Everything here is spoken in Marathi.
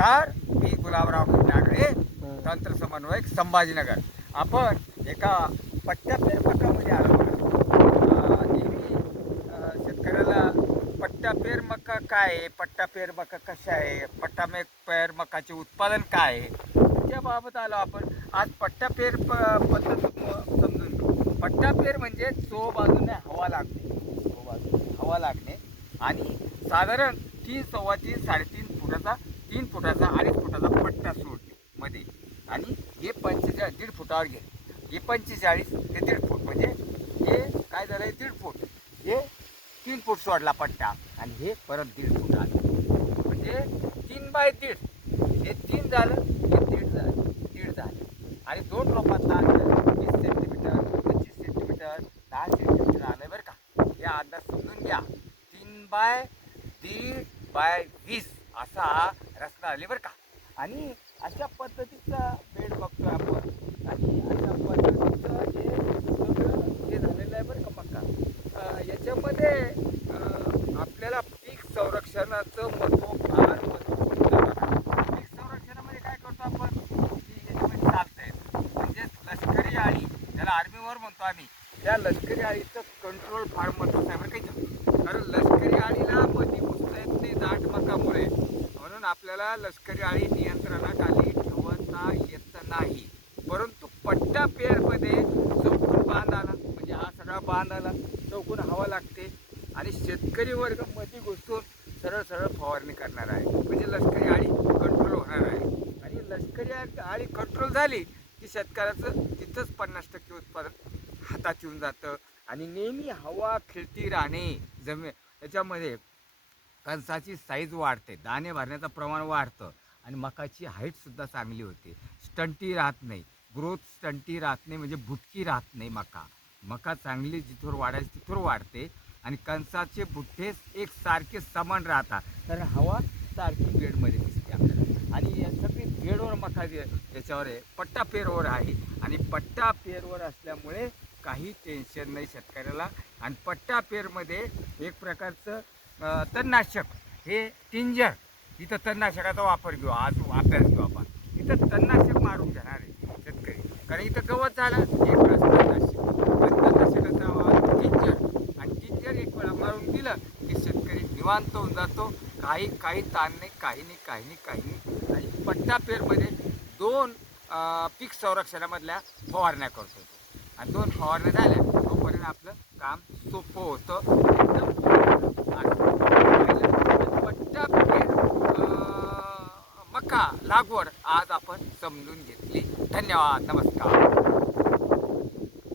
नमस्कार, मी गुलाबराव खंडागळे, तंत्र समन्वयक संभाजीनगर. आपण एका पट्ट्या पेर मकामध्ये आलो बघा. नेहमी शेतकऱ्याला पट्ट्या पेर मका काय आहे, पट्टा पेर मका कशा आहे, पेर मकाचे उत्पादन काय आहे, त्याबाबत आलो आपण. आज पट्ट्या पेर पद्धत समजून घेऊ. पट्टा पेर म्हणजे चो बाजूने हवा लागणे आणि साधारण 3, 3.25, 3.5 फुटाचा, 3 फुटाचा, 2.5 फुटाचा पट्टा सोडणे मध्ये. आणि हे 45, 1.5 फुटावर घे. हे 45 ते 1.5 फूट, म्हणजे हे काय झालं, 1.5 फूट, हे 3 फूट सोडला पट्टा आणि हे परत 1.5 फूट आलं, म्हणजे 3 बाय 1.5. हे 3 झालं, हे 1.5 झालं. आणि 2 रोपातला अंतर 20 सेंटीमीटर, 25 सेंटीमीटर, 10 सेंटीमीटर आलं बरं का. हे अंदाज समजून घ्या. 3 बाय 1.5 बाय 20 असा रस्ता आले बरं का. आणि अशा पद्धतीचा बेड बघतोय आपण आणि अशा पद्धतीचं हे सगळं हे झालेलं आहे बरं का मका. याच्यामध्ये आपल्याला पीक संरक्षणाचं फार महत्त्वपूर्ण आहे. पीक संरक्षणामध्ये काय करतो आपण की याच्यामध्ये चालतंय, म्हणजेच लष्करी आळी, त्याला आर्मीवर म्हणतो आम्ही, त्या लष्करी आळीचं कंट्रोल फार महत्त्वाचं आहे बरं का. कारण लष्करी आळीला मध्ये घुसता येत नाही दाट मकामुळे, म्हणून आपल्याला लष्करी आळी नियंत्रणात आली ठेवता येत नाही. परंतु पट्टा पेरमध्ये चौकून बांध आला, म्हणजे हा सगळा बांध आला, चौकून हवा लागते आणि शेतकरी वर्ग मध्ये घुसून सरळ सरळ फवारणी करणार आहे, म्हणजे लष्करी आळी कंट्रोल होणार आहे. आणि लष्करी आळी कंट्रोल झाली की शेतकऱ्याचं तिथंच 50% उत्पादन हातात येऊन जातं. आणि नेहमी हवा खेळती राहणे याच्यामध्ये कणसाची साईज वाढते, दाणे भरण्याचं प्रमाण वाढतं आणि मकाची हाईटसुद्धा चांगली होते. स्टंटी राहत नाही, ग्रोथ स्टंटी राहत नाही, म्हणजे बुटकी राहत नाही. मका चांगली जिथवर वाढायची तिथवर वाढते आणि कणसाचे बुट्टे एकसारखे समान राहतात, कारण हवा सारखी बेडमध्ये दिसते आपल्याला. आणि या सगळी बेडवर मका याच्यावर आहे, पट्टा पेरवर आहे. आणि पट्टा पेरवर असल्यामुळे काही टेन्शन नाही शेतकऱ्याला. आणि पट्टा पेरमध्ये एक प्रकारचं तणनाशक, हे टिंजर, इथं तणनाशकाचा वापर घेऊ, आज अभ्यास घेऊ आपण. इथं तणनाशक मारून घेणार आहे शेतकरी, कारण इथं गवत झालं एक वेळा तणनाशकाचा टिंजर, आणि टिंजर एक वेळा मारून दिलं की शेतकरी निवांत होऊन जातो. काही ताण नाही, काही नाही. आणि पट्टा पेरमध्ये 2 पीक संरक्षणामधल्या फवारण्या करतो आणि 2 फवारण्या झाल्या तोपर्यंत आपलं काम सोपं होतं. पट्टा पेर मका लागवड आज आपण समजून घेतली. धन्यवाद, नमस्कार.